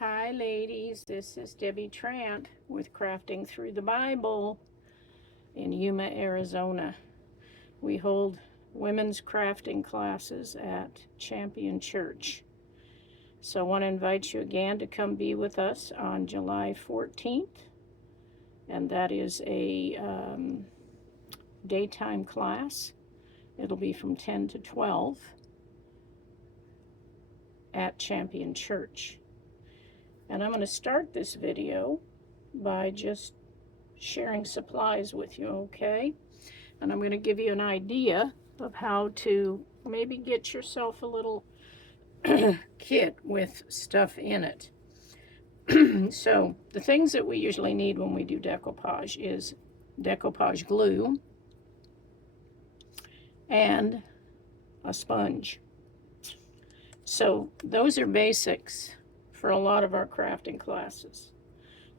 Hi ladies, this is Debbie Trant with Crafting Through the Bible in Yuma, Arizona. We hold women's crafting classes at Champion Church. So I want to invite you again to come be with us on July 14th. And that is a daytime class. It'll be from 10 to 12 at Champion Church. And I'm going to start this video by just sharing supplies with you, okay? And I'm going to give you an idea of how to maybe get yourself a little kit with stuff in it. So the things that we usually need when we do decoupage is decoupage glue and a sponge. So those are basics for a lot of our crafting classes,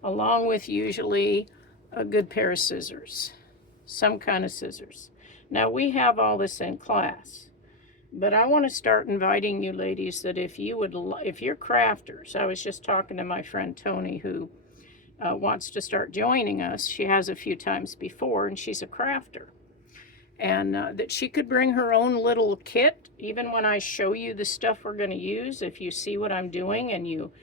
along with usually a good pair of scissors, some kind of scissors. Now we have all this in class, but I want to start inviting you ladies that if you're crafters. I was just talking to my friend Tony who wants to start joining us. She has a few times before, and she's a crafter. And that she could bring her own little kit, even when I show you the stuff we're going to use. If you see what I'm doing and you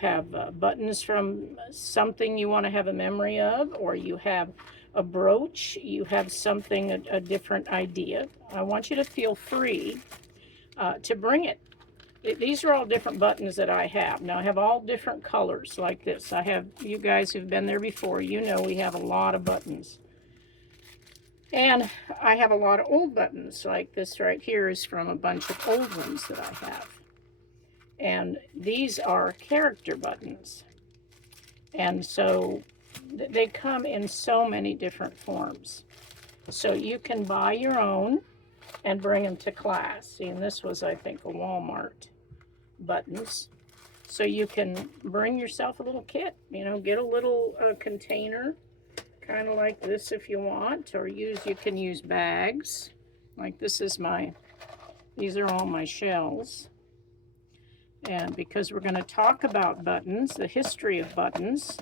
have buttons from something you want to have a memory of, or you have a brooch, you have something, a different idea, I want you to feel free to bring it. These are all different buttons that I have. Now I have all different colors like this. I have, you guys who've been there before, you know we have a lot of buttons. And I have a lot of old buttons, like this right here is from a bunch of old ones that I have. And these are character buttons. And so they come in so many different forms. So you can buy your own and bring them to class. See, and this was, I think, a Walmart buttons. So you can bring yourself a little kit, you know, get a little container, kind of like this if you want, or you can use bags. Like this is these are all my shells. And because we're going to talk about buttons, the history of buttons,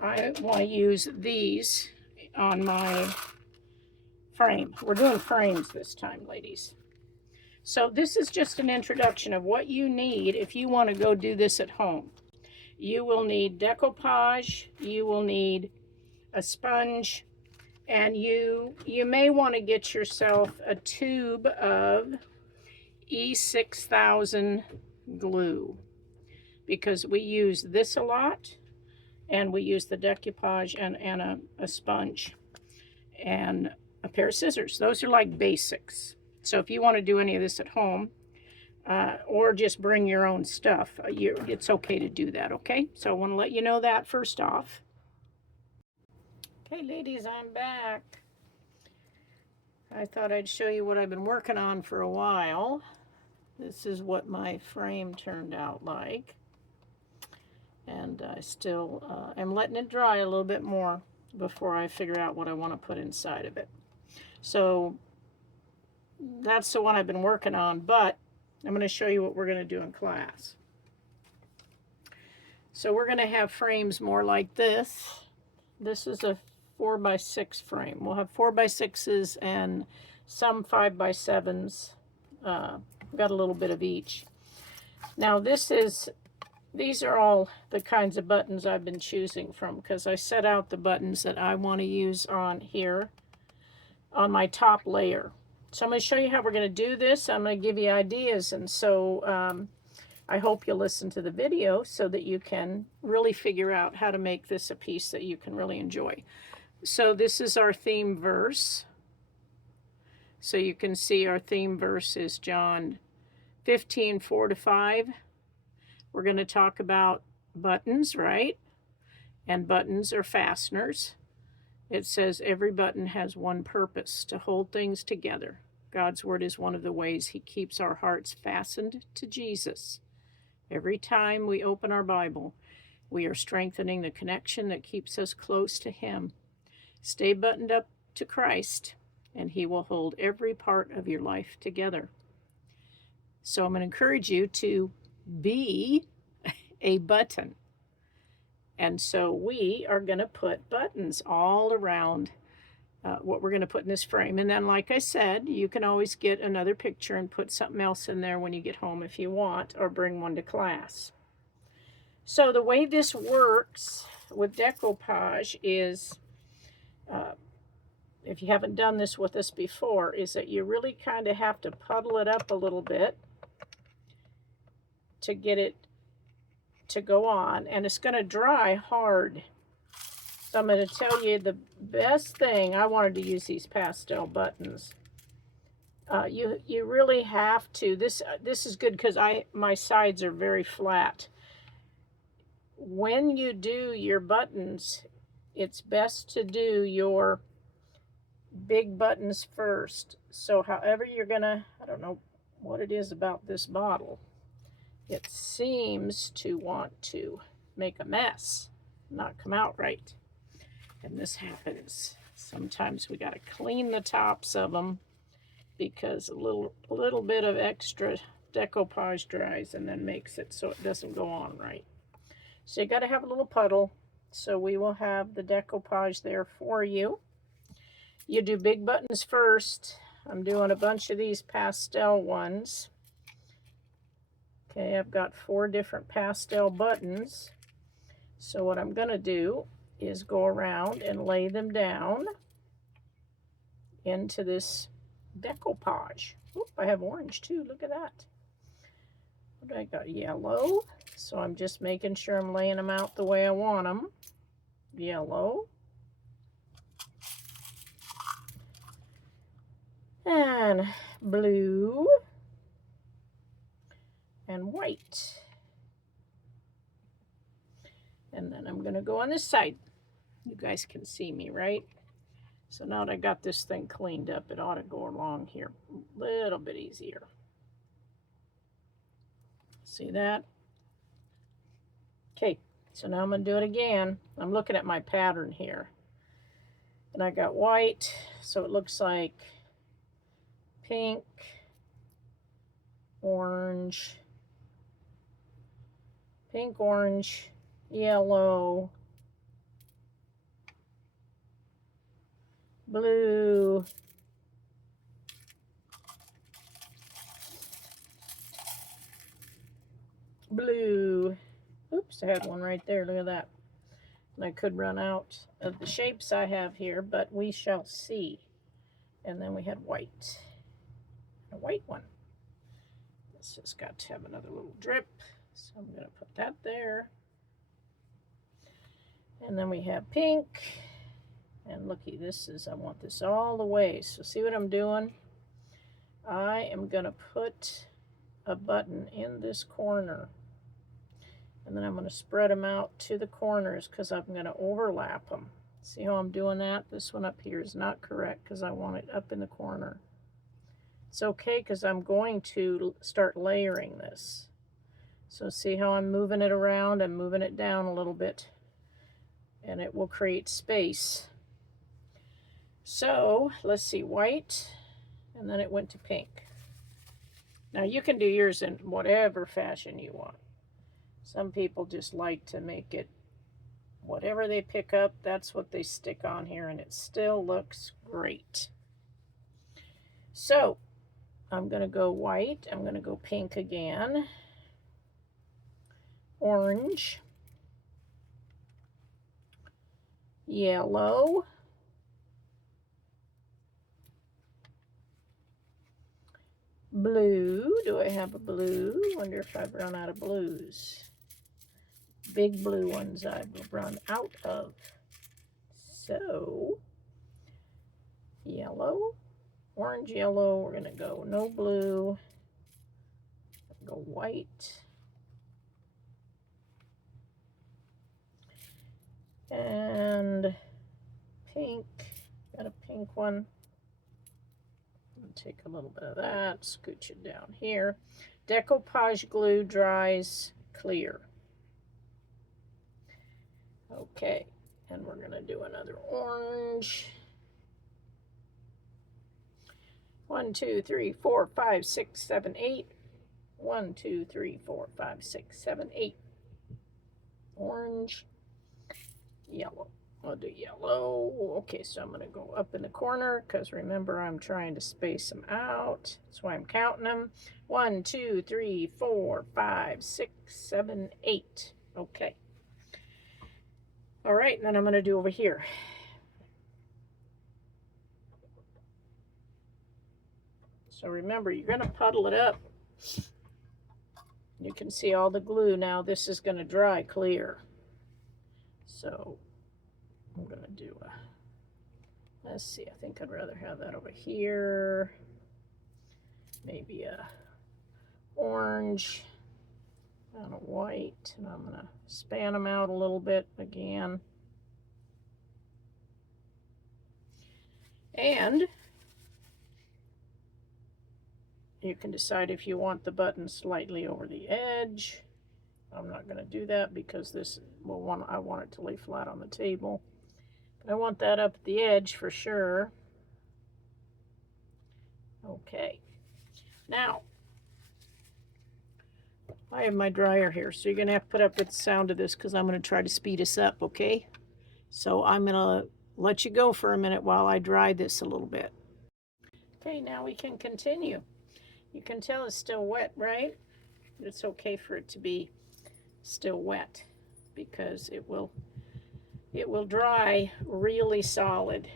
I want to use these on my frame. We're doing frames this time, ladies. So this is just an introduction of what you need if you want to go do this at home. You will need decoupage, you will need a sponge, and you may want to get yourself a tube of E6000 glue, because we use this a lot, and we use the decoupage and a sponge and a pair of scissors. Those are like basics. So if you want to do any of this at home, or just bring your own stuff, it's okay to do that, okay? So I want to let you know that first off. Okay, ladies, I'm back. I thought I'd show you what I've been working on for a while. This is what my frame turned out like. And I still am letting it dry a little bit more before I figure out what I want to put inside of it. So that's the one I've been working on, but I'm going to show you what we're going to do in class. So we're going to have frames more like this. This is a 4x6 frame. We'll have 4x6s and some 5x7s. Got a little bit of each. Now these are all the kinds of buttons I've been choosing from, because I set out the buttons that I want to use on here on my top layer. So I'm going to show you how we're going to do this. I'm going to give you ideas, and so I hope you'll listen to the video so that you can really figure out how to make this a piece that you can really enjoy. So this is our theme verse. So you can see our theme verse is John 15, 4-5. We're going to talk about buttons, right? And buttons are fasteners. It says every button has one purpose: to hold things together. God's word is one of the ways he keeps our hearts fastened to Jesus. Every time we open our Bible, we are strengthening the connection that keeps us close to him. Stay buttoned up to Christ, and he will hold every part of your life together. So I'm going to encourage you to be a button. And so we are going to put buttons all around what we're going to put in this frame. And then, like I said, you can always get another picture and put something else in there when you get home if you want, or bring one to class. So the way this works with decoupage is, if you haven't done this with us before, is that you really kind of have to puddle it up a little bit to get it to go on, and it's going to dry hard. So I'm going to tell you the best thing. I wanted to use these pastel buttons. You really have to. This is good because my sides are very flat. When you do your buttons, it's best to do your big buttons first. So however you're gonna, I don't know what it is about this bottle, it seems to want to make a mess, not come out right. And this happens. Sometimes we got to clean the tops of them because a little bit of extra decoupage dries and then makes it so it doesn't go on right. So you got to have a little puddle. So we will have the decoupage there for you. You do big buttons first. I'm doing a bunch of these pastel ones. Okay, I've got 4 different pastel buttons. So what I'm going to do is go around and lay them down into this decoupage. Oop, I have orange too. Look at that. What do I got? Yellow. So I'm just making sure I'm laying them out the way I want them. Yellow. And blue. And white. And then I'm going to go on this side. You guys can see me, right? So now that I got this thing cleaned up, it ought to go along here a little bit easier. See that? Okay, so now I'm going to do it again. I'm looking at my pattern here. And I got white, so it looks like pink, orange, pink, orange, yellow, blue, blue. Oops, I had one right there. Look at that. And I could run out of the shapes I have here, but we shall see. And then we had white. A white one. This has got to have another little drip. So I'm going to put that there. And then we have pink. And looky, this is, I want this all the way. So see what I'm doing? I am going to put a button in this corner. And then I'm going to spread them out to the corners because I'm going to overlap them. See how I'm doing that? This one up here is not correct because I want it up in the corner. It's okay because I'm going to start layering this. So see how I'm moving it around? I'm moving it down a little bit. And it will create space. So let's see, white. And then it went to pink. Now you can do yours in whatever fashion you want. Some people just like to make it whatever they pick up, that's what they stick on here, and it still looks great. So I'm going to go white. I'm going to go pink again. Orange. Yellow. Blue. Do I have a blue? Wonder if I've run out of blues. Big blue ones I've run out of. So, yellow, orange, yellow. We're going to go no blue. Go white. And pink. Got a pink one. Take a little bit of that, scooch it down here. Decoupage glue dries clear. Okay, and we're going to do another orange. 1, 2, 3, 4, 5, 6, 7, 8. 1, 2, 3, 4, 5, 6, 7, 8. Orange, yellow. I'll do yellow. Okay, so I'm going to go up in the corner because remember I'm trying to space them out. That's why I'm counting them. 1, 2, 3, 4, 5, 6, 7, 8. Okay. All right, and then I'm going to do over here. So remember, you're going to puddle it up. You can see all the glue now. This is going to dry clear. So I'm going to do a, let's see, I think I'd rather have that over here. Maybe a orange and a white. And I'm going to span them out a little bit again. And you can decide if you want the button slightly over the edge. I'm not going to do that because this will I want it to lay flat on the table. But I want that up at the edge for sure. Okay. Now, I have my dryer here, so you're going to have to put up with the sound of this because I'm going to try to speed us up, okay? So I'm going to let you go for a minute while I dry this a little bit. Okay, now we can continue. You can tell it's still wet, right? It's okay for it to be still wet because it will dry really solid.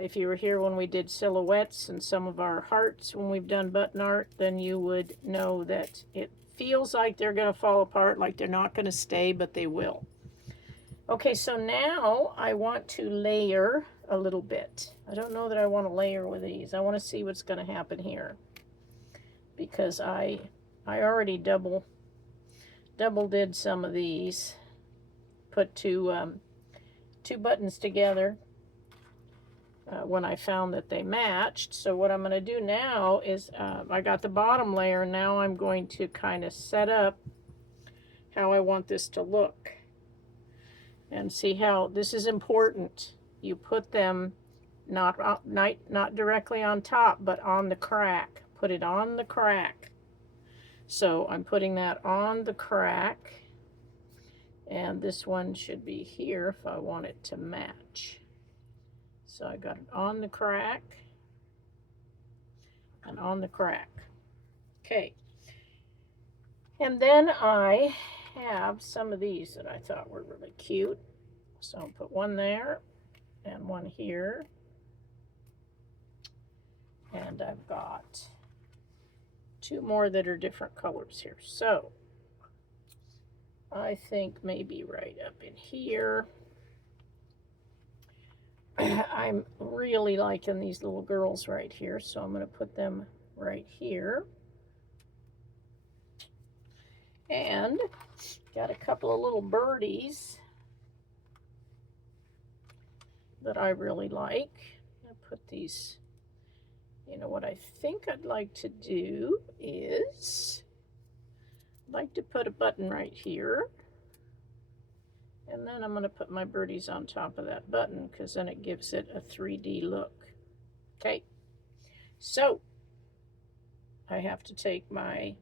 If you were here when we did silhouettes and some of our hearts when we've done button art, then you would know that it feels like they're going to fall apart, like they're not going to stay, but they will. Okay, so now I want to layer a little bit. I don't know that I want to layer with these. I want to see what's going to happen here because I already double did some of these. Put two buttons together when I found that they matched. So what I'm going to do now is I got the bottom layer. Now I'm going to kind of set up how I want this to look. And see how this is important. You put them not directly on top, but on the crack. Put it on the crack. So I'm putting that on the crack. And this one should be here if I want it to match. So I got it on the crack and on the crack. Okay. And then I have some of these that I thought were really cute. So I'll put one there and one here. And I've got two more that are different colors here. So I think maybe right up in here. I'm really liking these little girls right here, so I'm going to put them right here. And got a couple of little birdies that I really like. I put these, you know, what I think I'd like to do is I'd like to put a button right here. And then I'm going to put my birdies on top of that button because then it gives it a 3D look. Okay, so I have to take my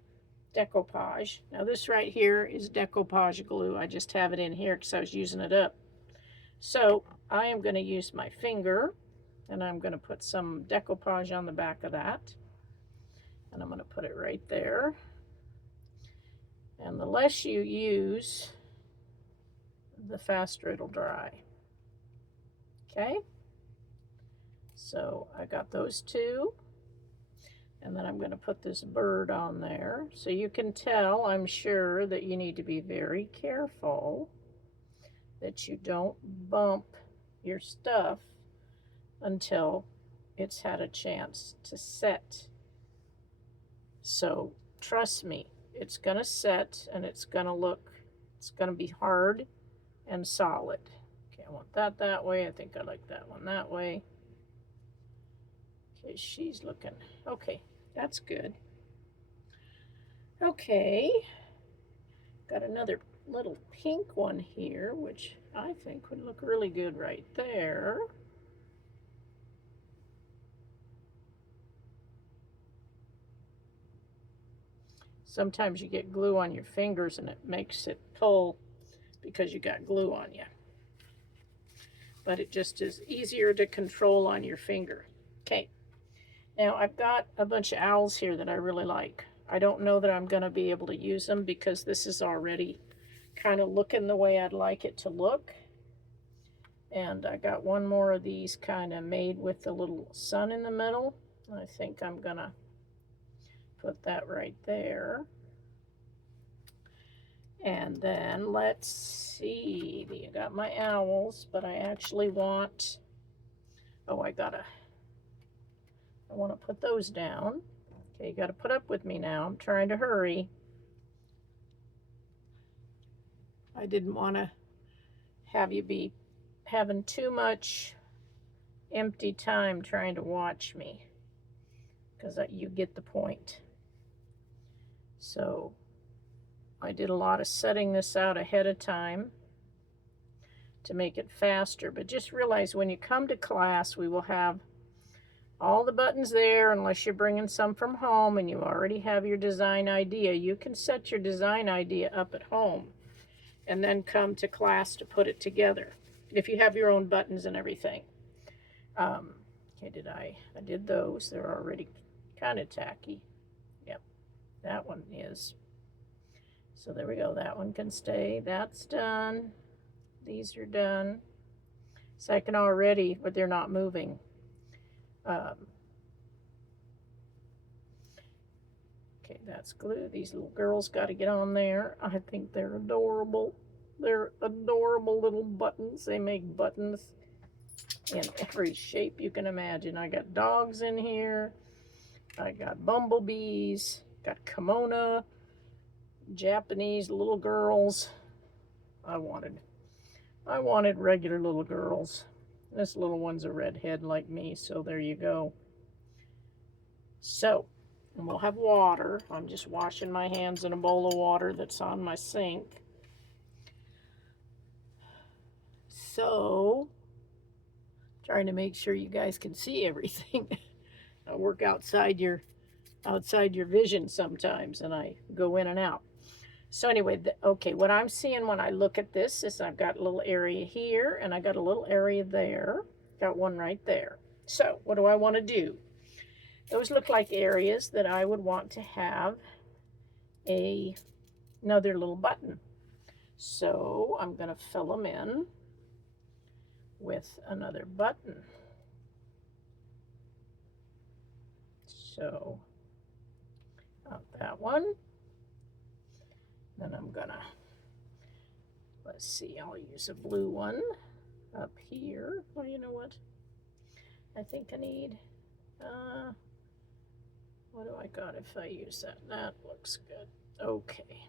decoupage. Now this right here is decoupage glue. I just have it in here because I was using it up. So I am going to use my finger and I'm going to put some decoupage on the back of that. And I'm going to put it right there. And the less you use, the faster it'll dry. Okay, so I got those two, and then I'm going to put this bird on there. So you can tell, I'm sure, that you need to be very careful that you don't bump your stuff until it's had a chance to set. So trust me, it's going to set and it's going to be hard and solid. Okay, I want that way. I think I like that one that way. Okay, she's looking, okay, that's good. Okay, got another little pink one here, which I think would look really good right there. Sometimes you get glue on your fingers and it makes it pull because you got glue on you. But it just is easier to control on your finger. Okay, now I've got a bunch of owls here that I really like. I don't know that I'm going to be able to use them because this is already kind of looking the way I'd like it to look. And I got one more of these kind of made with the little sun in the middle. I think I'm going to put that right there. And then let's see, you got my owls, but I actually want, oh, I want to put those down. Okay, you got to put up with me now. I'm trying to hurry. I didn't want to have you be having too much empty time trying to watch me, because you get the point. So I did a lot of setting this out ahead of time to make it faster, but just realize when you come to class, we will have all the buttons there, unless you're bringing some from home and you already have your design idea. You can set your design idea up at home and then come to class to put it together if you have your own buttons and everything. Okay, I did those. They're already kind of tacky. Yep, that one is. So there we go. That one can stay. That's done. These are done. So I can already, but they're not moving. Okay, that's glue. These little girls got to get on there. I think they're adorable. They're adorable little buttons. They make buttons in every shape you can imagine. I got dogs in here. I got bumblebees. Got kimono. Japanese little girls. I wanted regular little girls. This little one's a redhead like me, so there you go. So, and we'll have water. I'm just washing my hands in a bowl of water that's on my sink. So, trying to make sure you guys can see everything. I work outside your vision sometimes, and I go in and out. So anyway, okay, what I'm seeing when I look at this is I've got a little area here, and I got a little area there. Got one right there. So what do I want to do? Those look like areas that I would want to have another little button. So I'm going to fill them in with another button. So that one. Then I'm gonna, let's see, I'll use a blue one up here. Well, you know what? I think I need, what do I got if I use that? That looks good. Okay.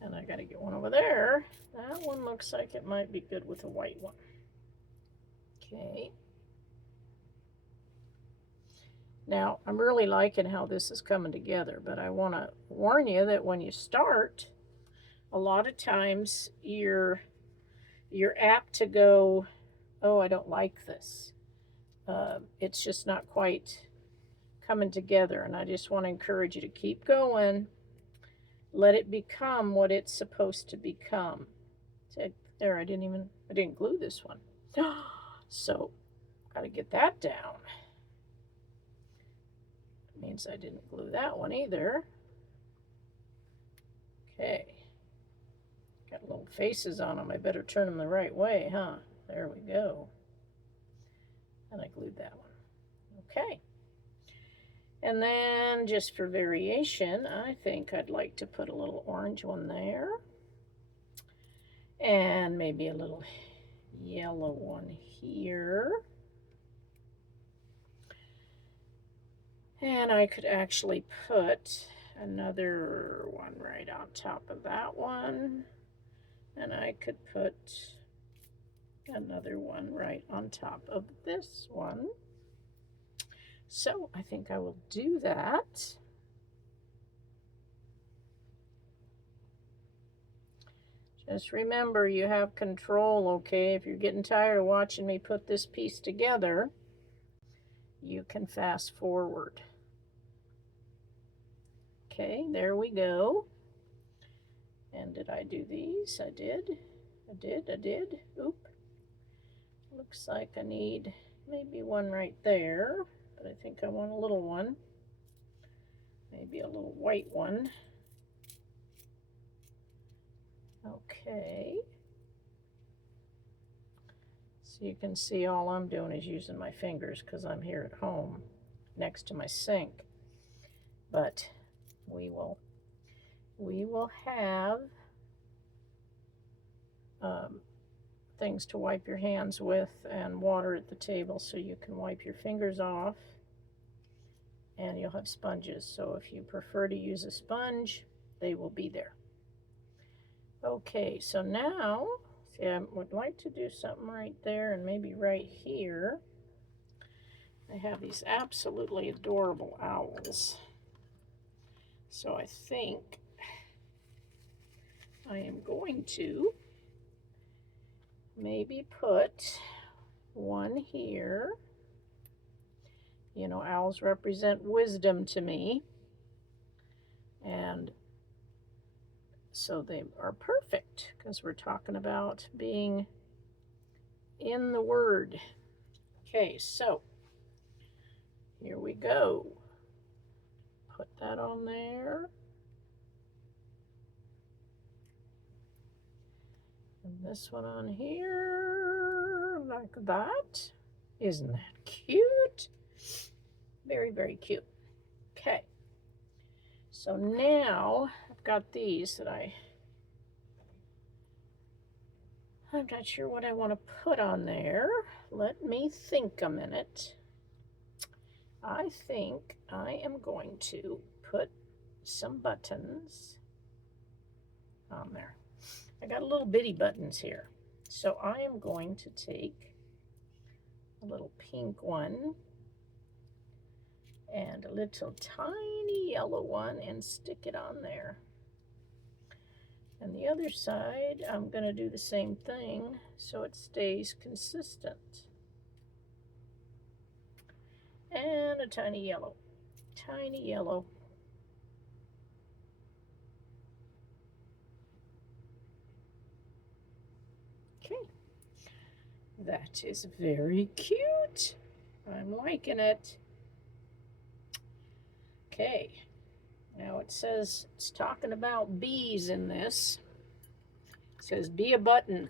And I gotta get one over there. That one looks like it might be good with a white one. Okay. Now, I'm really liking how this is coming together, but I want to warn you that when you start, a lot of times you're apt to go, oh, I don't like this. It's just not quite coming together, and I just want to encourage you to keep going. Let it become what it's supposed to become. There, I didn't glue this one. So, got to get that down. Means I didn't glue that one either. Okay. Got little faces on them. I better turn them the right way, huh? There we go. And I glued that one. Okay. And then just for variation, I think I'd like to put a little orange one there. And maybe a little yellow one here. And I could actually put another one right on top of that one. And I could put another one right on top of this one. So I think I will do that. Just remember, you have control, okay? If you're getting tired of watching me put this piece together, you can fast forward. Okay, there we go. And did I do these? I did. I did. Oop. Looks like I need maybe one right there, but I think I want a little one. Maybe a little white one. Okay. So you can see all I'm doing is using my fingers because I'm here at home next to my sink. But we will have things to wipe your hands with and water at the table so you can wipe your fingers off, and you'll have sponges. So if you prefer to use a sponge, they will be there. Okay, so now, see, I would like to do something right there and maybe right here. I have these absolutely adorable owls. So I think I am going to maybe put one here. You know, owls represent wisdom to me. And so they are perfect because we're talking about being in the Word. Okay, so here we go. Put that on there. And this one on here, like that. Isn't that cute? Very, very cute. Okay. So now I've got these that I'm not sure what I want to put on there. Let me think a minute. I think I am going to put some buttons on there. I got little bitty buttons here. So I am going to take a little pink one and a little tiny yellow one and stick it on there. And the other side, I'm going to do the same thing so it stays consistent. And a tiny yellow. Tiny yellow. Okay. That is very cute. I'm liking it. Okay. Now it says, it's talking about bees in this. It says, be a button.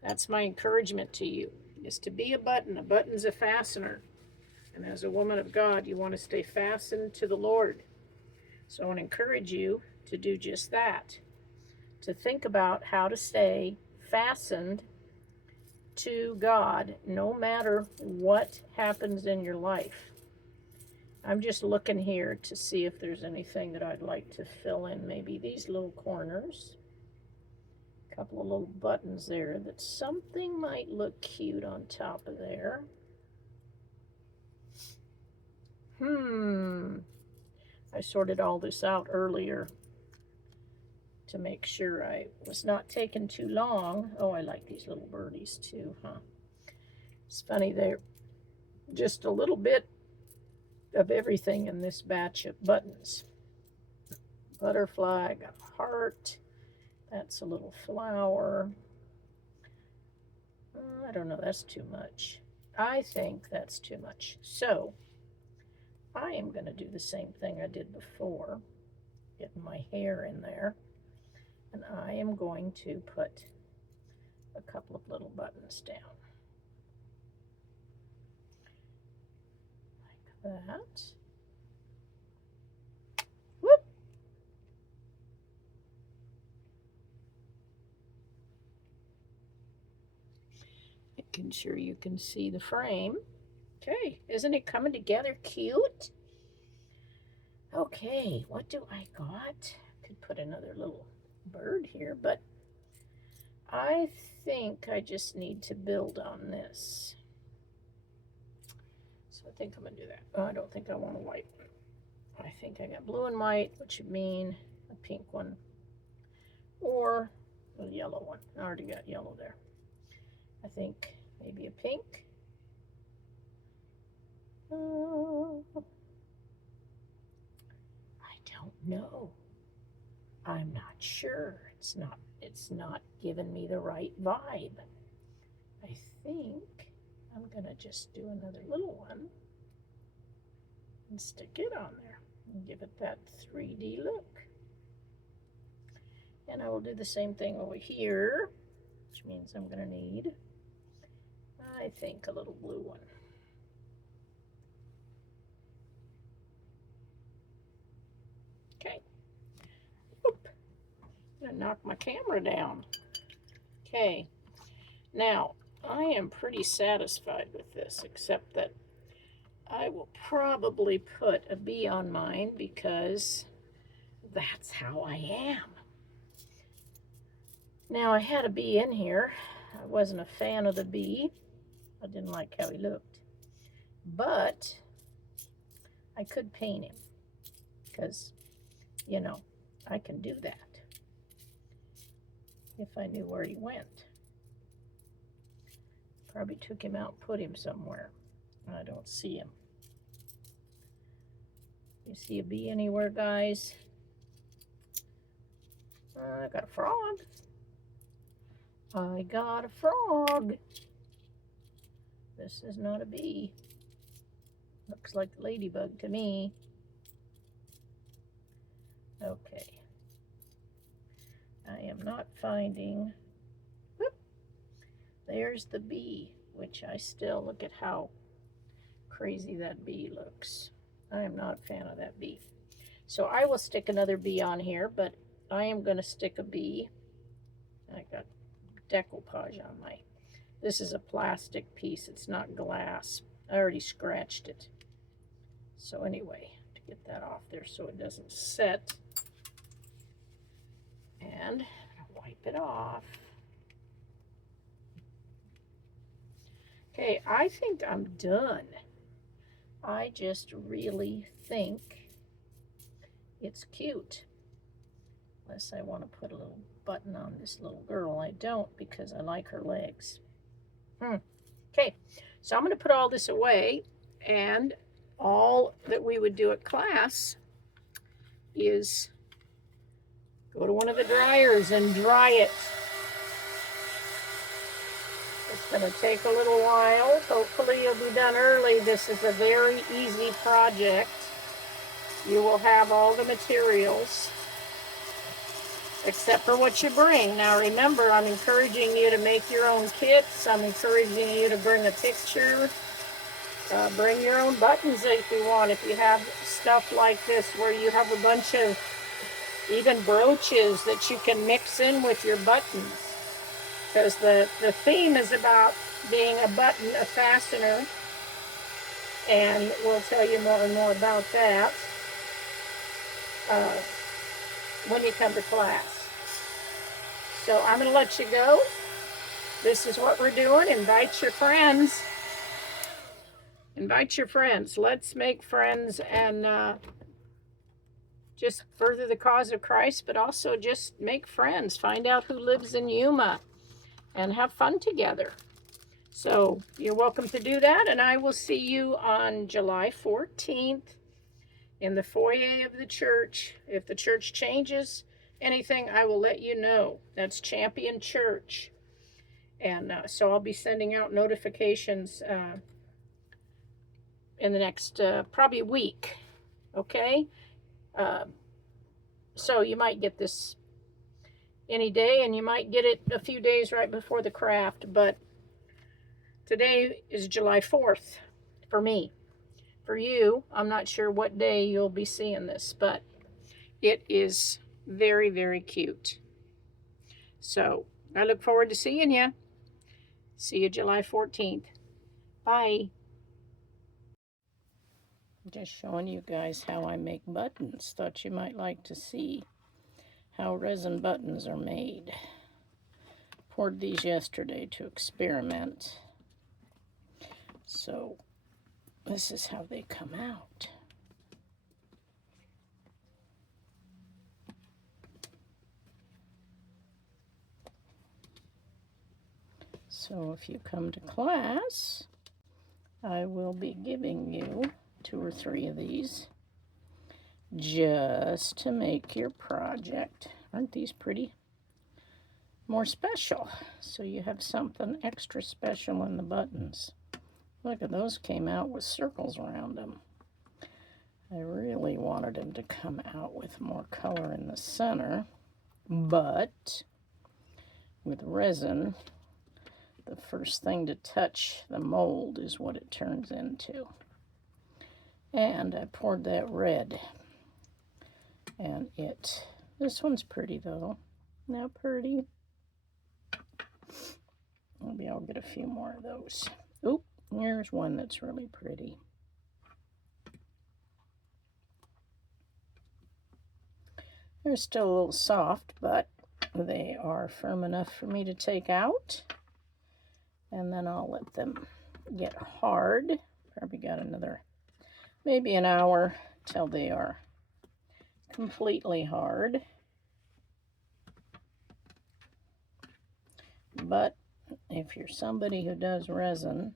That's my encouragement to you, is to be a button. A button's a fastener. And as a woman of God, you want to stay fastened to the Lord. So I want to encourage you to do just that. To think about how to stay fastened to God no matter what happens in your life. I'm just looking here to see if there's anything that I'd like to fill in. Maybe these little corners. A couple of little buttons there that something might look cute on top of there. I sorted all this out earlier to make sure I was not taking too long. Oh, I like these little birdies too, huh? It's funny, they're just a little bit of everything in this batch of buttons. Butterfly, got a heart. That's a little flower. I don't know, that's too much. I think that's too much. So I am going to do the same thing I did before, getting my hair in there. And I am going to put a couple of little buttons down. Like that. Whoop! Making sure you can see the frame. Okay, isn't it coming together cute? Okay, what do I got? Could put another little bird here, but I think I just need to build on this. So I think I'm gonna do that. Oh, I don't think I want a white. I think I got blue and white, which would mean a pink one or a yellow one. I already got yellow there. I think maybe a pink. I don't no, I'm not sure. It's not giving me the right vibe. I think I'm gonna just do another little one and stick it on there and give it that 3D look. And I will do the same thing over here, which means I'm gonna need, I think, a little blue one. Okay. Oop. I'm gonna knock my camera down. Okay. Now, I am pretty satisfied with this, except that I will probably put a bee on mine because that's how I am. Now, I had a bee in here. I wasn't a fan of the bee. I didn't like how he looked. But I could paint him because, you know, I can do that if I knew where he went. Probably took him out and put him somewhere. I don't see him. You see a bee anywhere, guys? I got a frog. I got a frog. This is not a bee. Looks like a ladybug to me. Okay. I am not finding. Whoop. There's the bee, which I still look at how crazy that bee looks. I am not a fan of that bee. So I will stick another bee on here, but I am going to stick a bee. I got decoupage on my. This is a plastic piece. It's not glass. I already scratched it. So anyway, to get that off there so it doesn't set. And wipe it off. Okay, I think I'm done. I just really think it's cute. Unless I want to put a little button on this little girl. I don't, because I like her legs. Okay, so I'm going to put all this away, and all that we would do at class is go to one of the dryers and dry it. It's going to take a little while. Hopefully you'll be done early. This is a very easy project. You will have all the materials except for what you bring. Now remember, I'm encouraging you to make your own kits. I'm encouraging you to bring a picture. Bring your own buttons if you want. If you have stuff like this where you have a bunch of even brooches that you can mix in with your buttons. Because the theme is about being a button, a fastener. And we'll tell you more and more about that when you come to class. So I'm going to let you go. This is what we're doing. Invite your friends. Invite your friends. Let's make friends and just further the cause of Christ, but also just make friends. Find out who lives in Yuma and have fun together. So you're welcome to do that, and I will see you on July 14th in the foyer of the church. If the church changes anything, I will let you know. That's Champion Church. And so I'll be sending out notifications in the next probably week. Okay? So you might get this any day, and you might get it a few days right before the craft, but today is July 4th for me. For you, I'm not sure what day you'll be seeing this, but it is very, very cute. So I look forward to seeing you. See you July 14th. Bye. Just showing you guys how I make buttons. Thought you might like to see how resin buttons are made. Poured these yesterday to experiment. So this is how they come out. So if you come to class, I will be giving you 2 or 3 of these just to make your project, aren't these pretty, more special. So you have something extra special in the buttons. Look at those, came out with circles around them. I really wanted them to come out with more color in the center, but with resin, the first thing to touch the mold is what it turns into. And I poured that red, and this one's pretty though. Not pretty. Maybe I'll get a few more of those. Oop, here's one that's really pretty. They're still a little soft, but they are firm enough for me to take out. And then I'll let them get hard. Probably got another, maybe an hour till they are completely hard. But if you're somebody who does resin,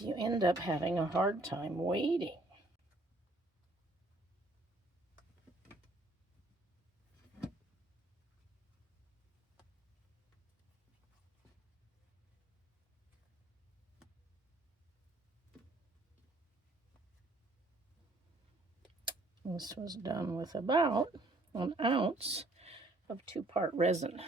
you end up having a hard time waiting. This was done with about 1 ounce of 2-part resin.